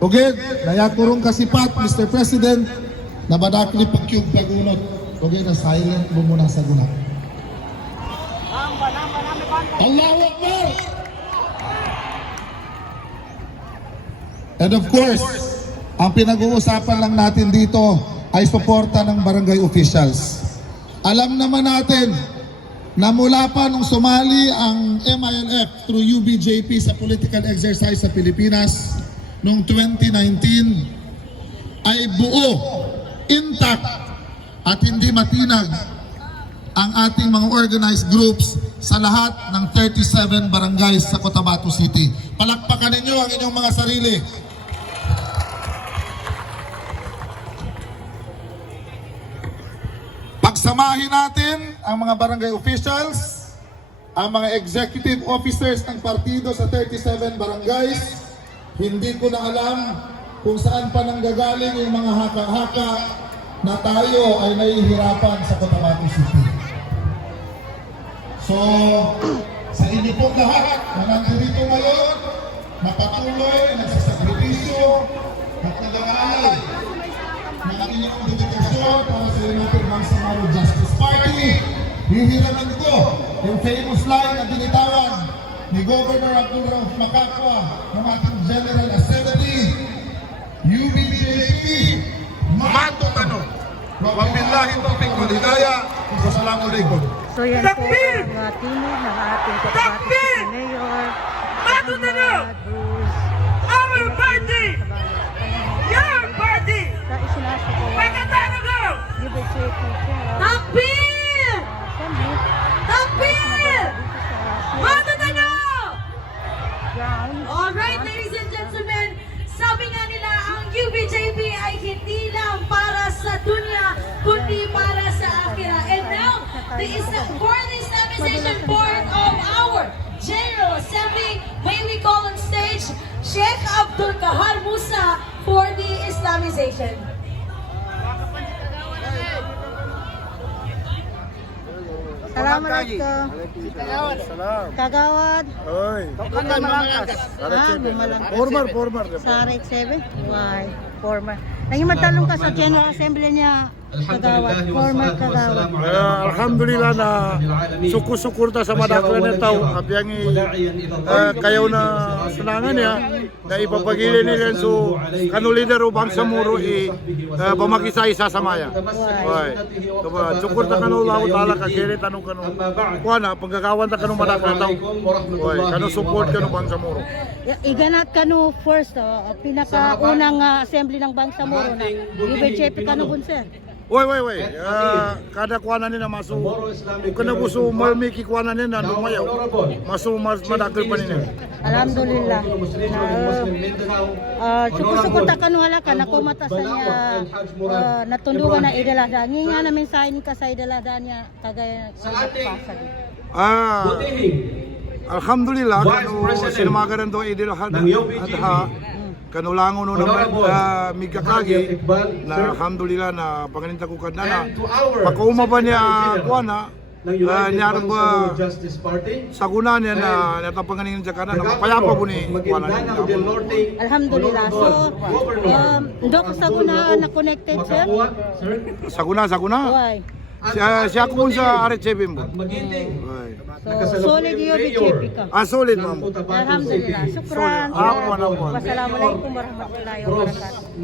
Again, nayakurong kasipat, Mr. President, na badakli pagkyug pagunot. Again, na silent mo muna sa gunat. Allahu Akbar! And of course, ang pinag-uusapan lang natin dito ay suporta ng barangay officials. Alam naman natin na mula pa nung sumali ang MILF through UBJP sa political exercise sa Pilipinas noong 2019 ay buo, intact at hindi matinag ang ating mga organized groups sa lahat ng 37 barangays sa Cotabato City. Palakpakan ninyo ang inyong mga sarili. Pagsamahin natin ang mga barangay officials, ang mga executive officers ng partido sa 37 barangays. Hindi ko na alam kung saan pa nanggagaling yung mga haka-haka na tayo ay nahihirapan sa Cotabato City. So, sa inyo pong lahat na nandito ngayon, napatuloy, nagsasakripisyo, at nag-aalay ng inyong dedikasyon para sa United Bangsamoro Justice Party. Hihiraman ko yung famous line na dinitawan ni Governor Abdul Rauf Macacua ng ating General Assembly, UBJP, matutano. Wabillahi tawfiq wal hidayah. Wassalamualaikum. So yan po ang tinig ng ating Cotabato City Mayor. Matutano! Our party! Your party! Pagkatano ko! Takbir! Takbir! Matutano! Alright, ladies and gentlemen, sabi nga nila, ang UBJP ay hindi lang para sa dunya, kundi para sa akhirah. And now, for the Islamization Board of our General Assembly, may we call on stage Sheikh Abdul Kahar Musa for the Islamization. Salamat ito. Kagawad. Oy. Former. Sa RX7? Why? Former. Nangimatalong ka sa General Assembly niya, Kagawad. Former Kagawad. Alhamdulillah na sukur-sukur ta sa madaklan na tao. Abiyang kayaw na senangan niya na ipapagili nila so kanulidar o Bangsamoro pamakisa-isa sa maya. Oy. Sukur ta kanulaw tala kagili tanong kanong kuana pagkakawan ta kanong madaklan tao. Oy, kanong support kanong Bangsamoro. Iganat kano first, pinakaunang assembly ng Bangsamoro na UBJP kano bunser. Oy. Kada kuana nila masu. Kana buso malmiki kuana nila lumayaw. Masu madakil pa nila. Alhamdulillah. Sukur-sukur ta kano halaka na kumata sa niya natundungan na idalada. Nginga namin sa ini ka sa idalada niya kagaya pasag. Alhamdulillah kanu sinamagaran do idil adha kanulangon no naman migakagi na alhamdulillah na panganinta ko kad na pakauma ba niya kuana niya ba saguna niya na natapanganin sa kanan na mapayapa po ni kuana niya. Alhamdulillah. So ndok saguna na connected sir. Saguna Why? siya ko sa RHB mo. So solid yung BJP ka. Solid ma'am. Alhamdulillah. Shukran. Ako na po. Wassalamualaikum warahmatullahi wabarakatuh.